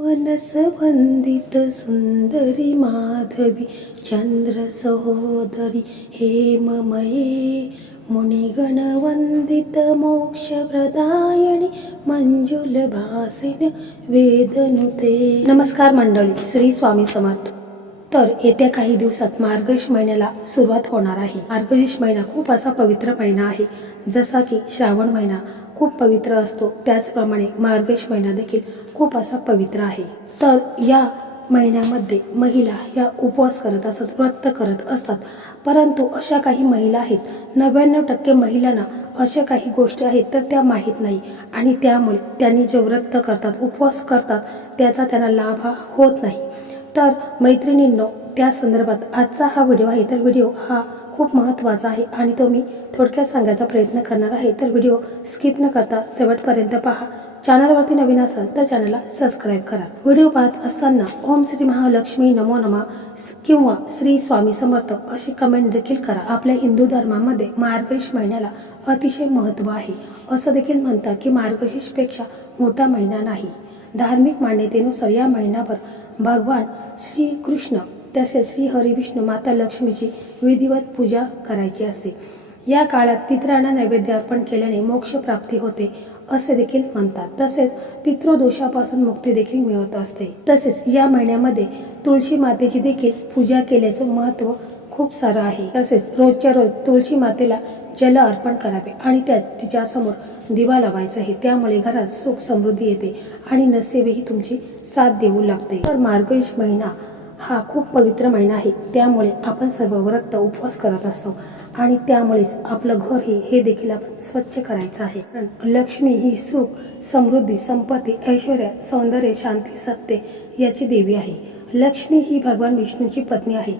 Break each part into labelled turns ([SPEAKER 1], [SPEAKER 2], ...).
[SPEAKER 1] मनस वंदित सुंदरी माधवी चंद्र सहोदरी हेममये मुनिगण वंदित मोक्षप्रदायिनी मंजुल भासिन वेदनुते। नमस्कार मंडळी श्री स्वामी समर्थ। तर येत्या काही दिवसात मार्गशीर्ष महिन्याला सुरुवात होणार आहे. मार्गशीर्ष महिना खूप असा पवित्र महिना आहे जसा की श्रावण महिना. खूप पवित्र असतो. त्याचप्रमाणे मार्गश महिना देखील खूप असा पवित्र आहे. तर या महिन्यामध्ये महिला या उपवास करत असतात व्रत करत असतात. परंतु अशा काही महिला आहेत नव्याण्णव टक्के महिलांना अशा काही गोष्टी आहेत तर त्या माहीत नाही. आणि त्यामुळे त्यांनी जे व्रत करतात उपवास करतात त्याचा त्यांना लाभ हा होत नाही. तर मैत्रिणींनो त्या संदर्भात आजचा हा व्हिडिओ आहे. तर व्हिडिओ हा खूप महत्त्वाचा आहे आणि तो मी थोडक्यात सांगायचा प्रयत्न करणार आहे. तर व्हिडिओ स्किप न करता शेवटपर्यंत पहा. चॅनलवरती नवीन असाल तर चॅनलला सबस्क्राईब करा. व्हिडिओ पाहत असताना ओम श्री महालक्ष्मी नमो नमा किंवा श्री स्वामी समर्थ अशी कमेंट देखील करा. आपल्या हिंदू धर्मामध्ये मार्गशीर्ष महिन्याला अतिशय महत्त्व आहे. असं देखील म्हणतात की मार्गशीर्षपेक्षा मोठा महिना नाही. धार्मिक मान्यतेनुसार या महिनाभर भगवान श्रीकृष्ण तसेच श्री हरिविष्णू माता लक्ष्मीची विधिवत पूजा करायची असते या काळात पितरांना नैवेद्य अर्पण केल्याने मोक्ष प्राप्ती होते असे देखील म्हणतात. तसेच पितृदोषापासून मुक्ती देखील मिळत असते. तसेच या महिन्यामध्ये तुळशी मातेची देखील पूजा केल्याचं महत्त्व खूप सारं आहे. तसेच रोजच्या रोज तुळशी मातेला जल अर्पण करावे आणि त्या तिच्यासमोर दिवा लावायचा आहे. त्यामुळे घरात सुख समृद्धी येते आणि नसेबही तुमची साथ देऊ लागते. तर मार्गशीर्ष महिना हा खूप पवित्र महिना आहे. त्यामुळे आपण सर्व व्रत उपवास करत असतो. आणि त्यामुळेच आपलं घर हे हे देखील आपण स्वच्छ करायचं आहे. कारण लक्ष्मी ही सुख समृद्धी संपत्ती ऐश्वर सौंदर्य शांती सत्य याची देवी आहे. लक्ष्मी ही भगवान विष्णूची पत्नी आहे.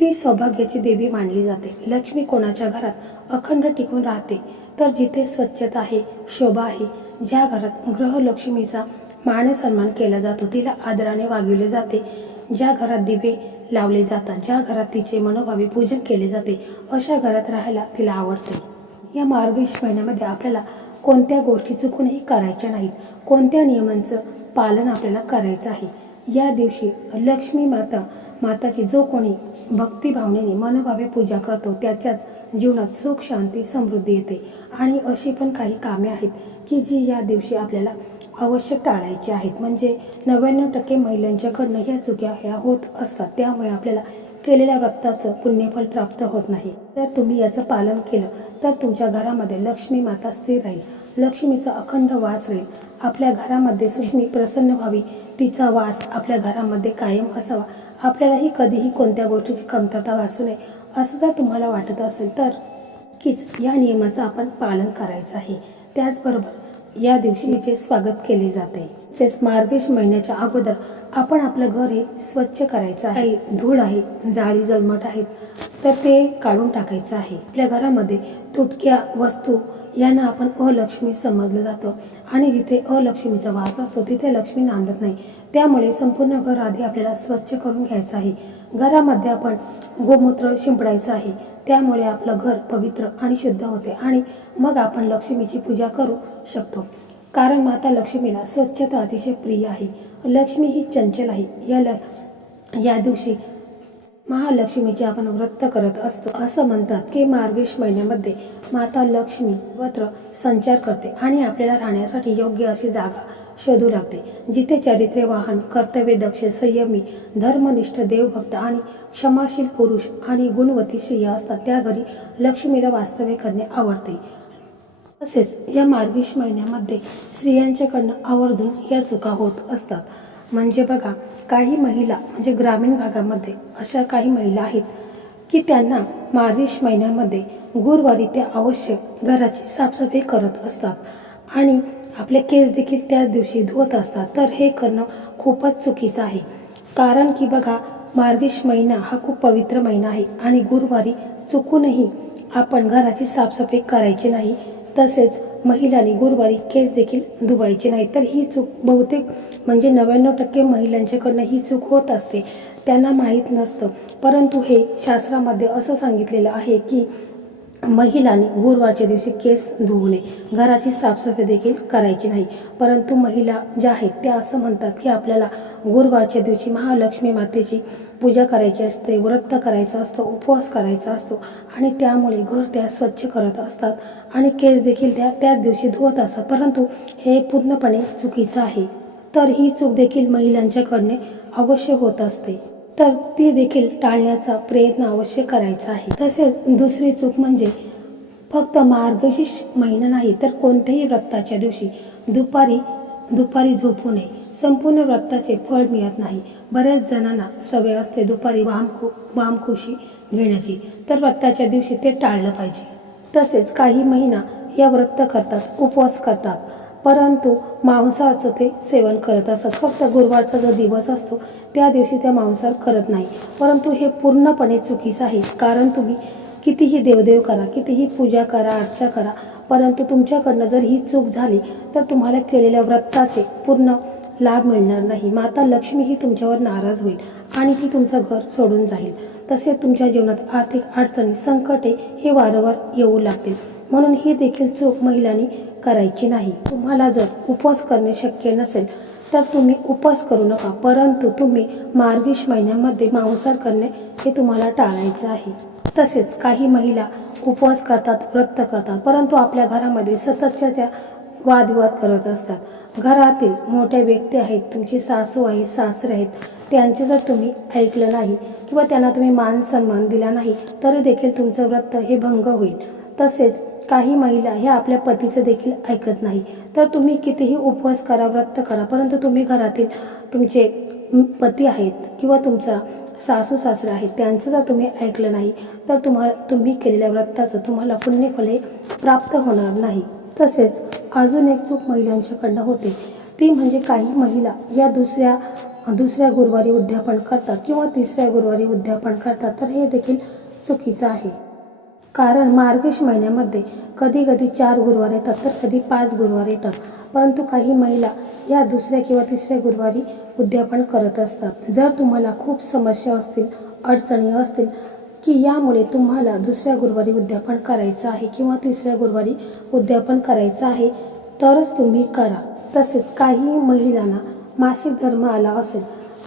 [SPEAKER 1] ती सौभाग्याची देवी मानली जाते. लक्ष्मी कोणाच्या घरात अखंड टिकून राहते तर जिथे स्वच्छता आहे शोभा आहे ज्या घरात ग्रहलक्ष्मीचा मान सन्मान केला जातो तिला आदराने वागविले जाते. ज्या घरात दिवे लावले जातात ज्या घरात तिचे मनोभावी पूजन केले जाते अशा घरात राहायला तिला आवडते. या मार्गशीर्ष महिन्यामध्ये आपल्याला कोणत्या गोष्टी चुकूनही करायच्या नाहीत कोणत्या नियमांचं पालन आपल्याला करायचं आहे? या दिवशी लक्ष्मी माता माताची जो कोणी भक्तिभावनेने मनोभावे पूजा करतो त्याच्याच जीवनात सुख शांती समृद्धी येते. आणि अशी पण काही कामे आहेत की जी या दिवशी आपल्याला अवश्य टाळायचे आहेत. म्हणजे नव्याण्णव टक्के महिलांच्याकडनं ह्या चुक्या ह्या होत असतात. त्यामुळे आपल्याला केलेल्या व्रताचं पुण्यफल प्राप्त होत नाही. जर तुम्ही याचं पालन केलं तर तुमच्या घरामध्ये लक्ष्मी माता स्थिर राहील. लक्ष्मीचा अखंड वास राहील. आपल्या घरामध्ये सुष्मी प्रसन्न व्हावी. तिचा वास आपल्या घरामध्ये कायम असावा. आपल्यालाही कधीही कोणत्या गोष्टीची कमतरता भासू नये असं जर तुम्हाला वाटत असेल तर कीच या नियमाचं आपण पालन करायचं आहे. त्याचबरोबर या दिवशीचे स्वागत केले जाते. तसेच मार्गेश महिन्याच्या अगोदर आपण आपलं घर हे स्वच्छ करायचं आहे. धूळ आहे जाळी जलमट आहेत तर ते काढून टाकायचं आहे. आपल्या घरामध्ये तुटक्या वस्तू यांना आपण अलक्ष्मी समजलं जातं. आणि जिथे अलक्ष्मीचा वास असतो तिथे लक्ष्मी नांदत नाही. त्यामुळे संपूर्ण घर आधी आपल्याला स्वच्छ करून घ्यायचं आहे. घरामध्ये आपण गोमूत्र शिंपडायचं आहे. त्यामुळे आपलं घर पवित्र आणि शुद्ध होते आणि मग आपण लक्ष्मीची पूजा करू शकतो. कारण माता लक्ष्मीला स्वच्छता अतिशय प्रिय आहे. लक्ष्मी ही चंचल आहे. या ल या दिवशी महालक्ष्मीचे आपण व्रत करत असतो. असं म्हणतात की मार्गेश महिन्यामध्ये माता लक्ष्मी वत्र संचार करते आणि आपल्याला राहण्यासाठी योग्य अशी जागा शोधू लागते. जिथे चारित्र्य वाहन संयमी धर्मनिष्ठ देवभक्त आणि क्षमाशील पुरुष आणि गुणवती स्त्रिया असतात त्या घरी लक्ष्मीला वास्तव्य करणे आवडते. तसेच या मार्गिश महिन्यामध्ये स्त्रियांच्याकडनं आवर्जून या चुका होत असतात. म्हणजे बघा काही महिला म्हणजे ग्रामीण भागामध्ये अशा काही महिला आहेत की त्यांना मार्गशीर्ष महिन्यामध्ये गुरुवारी त्या आवश्यक घराची साफसफाई करत असतात. आणि आपले केस देखील त्याच दिवशी धुवत असतात. तर हे करणं खूपच चुकीचं आहे. कारण की बघा मार्गेश महिना हा खूप पवित्र महिना आहे आणि गुरुवारी चुकूनही आपण घराची साफसफाई करायची नाही. तसेच महिलांनी गुरुवारी केस देखील धुवायचे नाही. तर ही चूक बहुतेक म्हणजे नव्याण्णव टक्के महिलांच्याकडनं ही चूक होत असते. त्यांना माहीत नसतं. परंतु हे शास्त्रामध्ये असं सांगितलेलं आहे की महिलांनी गुरुवारच्या दिवशी केस धुवू नये घराची साफसफाई देखील करायची नाही. परंतु महिला ज्या आहेत त्या असं म्हणतात की आपल्याला गुरुवारच्या दिवशी महालक्ष्मी मातेची पूजा करायची असते व्रत करायचं असतं उपवास करायचा असतो आणि त्यामुळे घर त्या स्वच्छ करत असतात आणि केस देखील त्या त्याच दिवशी धुवत असतात. परंतु हे पूर्णपणे चुकीचं आहे. तर ही चूक देखील महिलांच्याकडने अवश्य होत असते. तर ती देखील टाळण्याचा प्रयत्न अवश्य करायचा आहे. तसेच दुसरी चूक म्हणजे फक्त मार्गशीर्ष महिना नाही तर कोणत्याही व्रताच्या दिवशी दुपारी दुपारी झोपू नये. संपूर्ण व्रताचे फळ मिळत नाही. बऱ्याच जणांना सवय असते दुपारी वामखु वामखुशी घेण्याची. तर व्रताच्या दिवशी ते टाळलं पाहिजे. तसेच काही महिना या व्रत करतात उपवास करतात. परंतु मांसाचं ते सेवन करत असतात फक्त गुरुवारचा जो दिवस असतो त्या दिवशी त्या मांसाहार करत नाही. परंतु हे पूर्णपणे चुकीचं आहे. कारण तुम्ही कितीही देवदेव करा कितीही पूजा करा अर्चा करा परंतु तुमच्याकडनं जर ही चूक झाली तर तुम्हाला केलेल्या व्रताचे पूर्ण लाभ मिळणार नाही. माता लक्ष्मी ही तुमच्यावर नाराज होईल आणि ती तुमचं घर सोडून जाईल. तसेच तुमच्या जीवनात आर्थिक अडचणी संकटे हे वारंवार येऊ लागतील. म्हणून ही देखील चूक महिलांनी करायची नाही. तुम्हाला जर उपवास करणे शक्य नसेल तर तुम्ही उपवास करू नका परंतु तुम्ही मार्गीश महिन्यामध्ये मांसाहार करणे हे तुम्हाला टाळायचं आहे. तसेच काही महिला उपवास करतात व्रत करतात परंतु आपल्या घरामध्ये सततच्या त्या वादविवाद करत असतात. घरातील मोठ्या व्यक्ती आहेत तुमची सासू आहे सासरे आहेत त्यांचे जर तुम्ही ऐकलं नाही किंवा त्यांना तुम्ही मान सन्मान दिला नाही तरी देखील तुमचं व्रत हे भंग होईल. तसेच काही महिला ह्या आपल्या पतीचं देखील ऐकत नाही. तर तुम्ही कितीही उपवास करा व्रत करा परंतु तुम्ही घरातील तुमचे पती आहेत किंवा तुमचा सासू सासरे आहेत त्यांचं जर तुम्ही ऐकलं नाही तर तुम्हा तुम्ही केलेल्या व्रताचं तुम्हाला पुण्यफले प्राप्त होणार नाही. तसेच अजून एक चूक महिलांच्याकडनं होते. ती म्हणजे काही महिला या दुसऱ्या दुसऱ्या गुरुवारी उद्यापन करतात किंवा तिसऱ्या गुरुवारी उद्यापन करतात तर हे देखील चुकीचं आहे. कारण मार्गश महिन्यामध्ये कधी कधी चार गुरुवार येतात तर कधी पाच गुरुवार येतात. परंतु काही महिला या दुसऱ्या किंवा तिसऱ्या गुरुवारी उद्यापन करत असतात. जर तुम्हाला खूप समस्या असतील अडचणी असतील की यामुळे तुम्हाला दुसऱ्या गुरुवारी उद्यापन करायचं आहे किंवा तिसऱ्या गुरुवारी उद्यापन करायचं आहे तरच तुम्ही करा. तसेच काही महिलांना मासिक धर्म आला असेल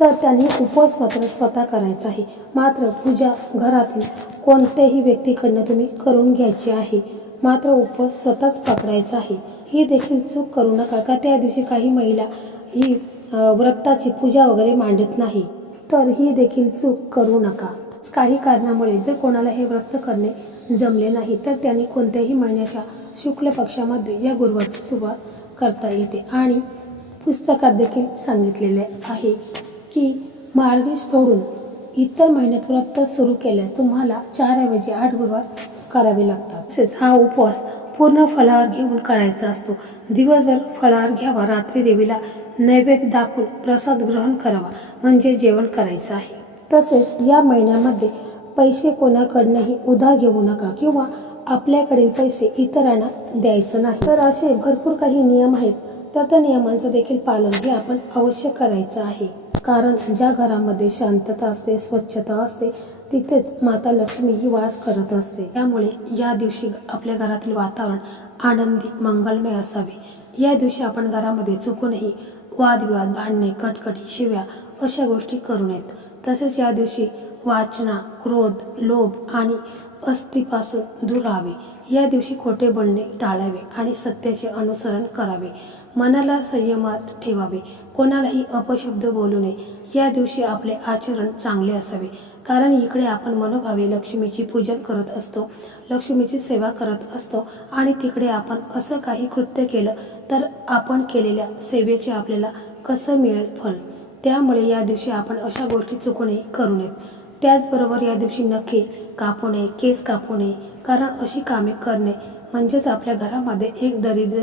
[SPEAKER 1] तर त्यांनी उपवास मात्र स्वतः करायचा आहे. मात्र पूजा घरातील कोणत्याही व्यक्तीकडनं तुम्ही करून घ्यायची आहे. मात्र उपवास स्वतःच पकडायचा आहे. ही देखील चूक करू नका का त्या दिवशी काही महिला ही व्रताची पूजा वगैरे मांडत नाही तर ही देखील चूक करू नका. काही कारणामुळे जर कोणाला हे व्रत करणे जमले नाही तर त्यांनी कोणत्याही महिन्याच्या शुक्ल पक्षामध्ये या गुरुवारची सुरुवात करता येते. आणि पुस्तकात देखील सांगितलेले आहे. की मार्गीश सोडून इतर महिन्यात व्रत सुरू केल्यास तुम्हाला चारऐवजी आठ गुरुवार करावे लागतात. तसेच हा उपवास पूर्ण फळावर घेऊन करायचा असतो. दिवसभर फळावर घ्यावा. रात्री देवीला नैवेद्य दाखवून प्रसाद ग्रहण करावा. म्हणजे जेवण करायचं आहे. तसेच या महिन्यामध्ये पैसे कोणाकडनंही उधार घेऊ नका किंवा आपल्याकडील पैसे इतरांना द्यायचं नाही. तर असे भरपूर काही नियम आहेत. तर त्या नियमांचं देखील पालन हे आपण अवश्य करायचं आहे. कारण ज्या घरामध्ये शांतता असते स्वच्छता असते तिथेच माता लक्ष्मी ही वास करत असते. त्यामुळे या दिवशी आपल्या घरातील वातावरण आनंदी मंगलमय असावे. या दिवशी आपण घरामध्ये चुकूनही वादविवाद भांडणे कटकटी शिव्या अशा गोष्टी करू नयेत. तसेच या दिवशी वाचना क्रोध लोभ आणि अस्थिपासून दूर राहावे. या दिवशी खोटे बोलणे टाळावे आणि सत्याचे अनुसरण करावे. मनाला संयमात ठेवावे. कोणालाही अपशब्द बोलू नये. या दिवशी आपले आचरण चांगले असावे. कारण इकडे आपण मनोभावे लक्ष्मीची पूजन करत असतो लक्ष्मीची सेवा करत असतो आणि तिकडे आपण असं काही कृत्य केलं तर आपण केलेल्या सेवेचे आपल्याला कसं मिळेल फल? त्यामुळे या दिवशी आपण अशा गोष्टी चुकूनही करू नयेत. त्याचबरोबर या दिवशी नखे कापू नये केस कापू नये. कारण अशी कामे करणे म्हणजेच आपल्या घरामध्ये एक दरिद्र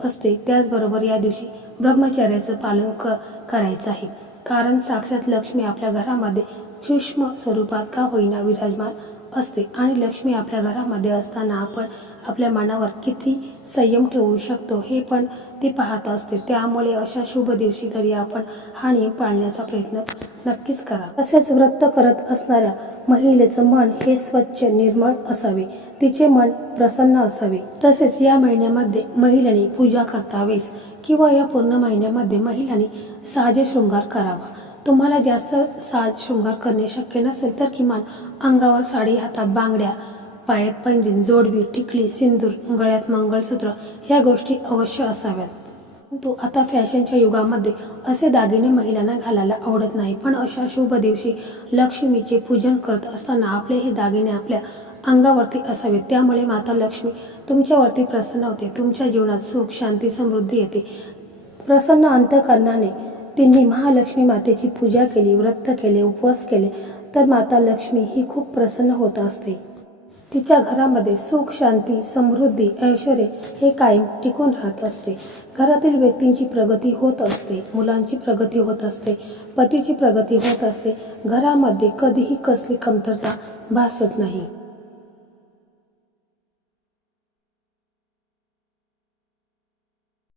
[SPEAKER 1] असते. त्याचबरोबर या दिवशी ब्रह्मचर्याचं पालन क करायचं आहे. कारण साक्षात लक्ष्मी आपल्या घरामध्ये सूक्ष्म स्वरूपात का होईना विराजमान असते आणि लक्ष्मी आपल्या घरामध्ये असताना आपण आपल्या मनावर किती संयम ठेवू शकतो हे पण ते पाहत असते. त्यामुळे अशा शुभ दिवशी तरी आपण हा नियम पाळण्याचा प्रयत्न नक्कीच करा. तसेच व्रत करत असणाऱ्या महिलेचं मन हे स्वच्छ निर्मळ असावे. तिचे मन प्रसन्न असावे. तसेच या महिन्यामध्ये महिलांनी पूजा करता वेळेस किंवा या पूर्ण महिन्यामध्ये महिलांनी साजे शृंगार करावा. तुम्हाला जास्त साज शृंगार करणे शक्य नसेल तर किमान अंगावर साडी हातात बांगड्या पायात पैंजण जोडवी टिकली सिंदूर गळ्यात मंगळसूत्र या गोष्टी अवश्य असाव्यात. परंतु आता फॅशनच्या युगामध्ये असे दागिने महिलांना घालायला आवडत नाही. पण अशा शुभ दिवशी लक्ष्मीचे पूजन करत असताना आपले हे दागिने आपल्या अंगावरती असावेत. त्यामुळे माता लक्ष्मी तुमच्यावरती प्रसन्न होते. तुमच्या जीवनात सुख शांती समृद्धी येते. प्रसन्न अंतकरणाने तिने महालक्ष्मी मातेची पूजा केली व्रत केले उपवास केले. तर माता लक्ष्मी ही खूप प्रसन्न होत असते. तिच्या घरामध्ये सुख शांती समृद्धी ऐश्वर्य हे कायम टिकून राहत असते. घरातील व्यक्तींची प्रगती होत असते मुलांची प्रगती होत असते पतीची प्रगती होत असते. घरामध्ये कधीही कसली कमतरता भासत नाही.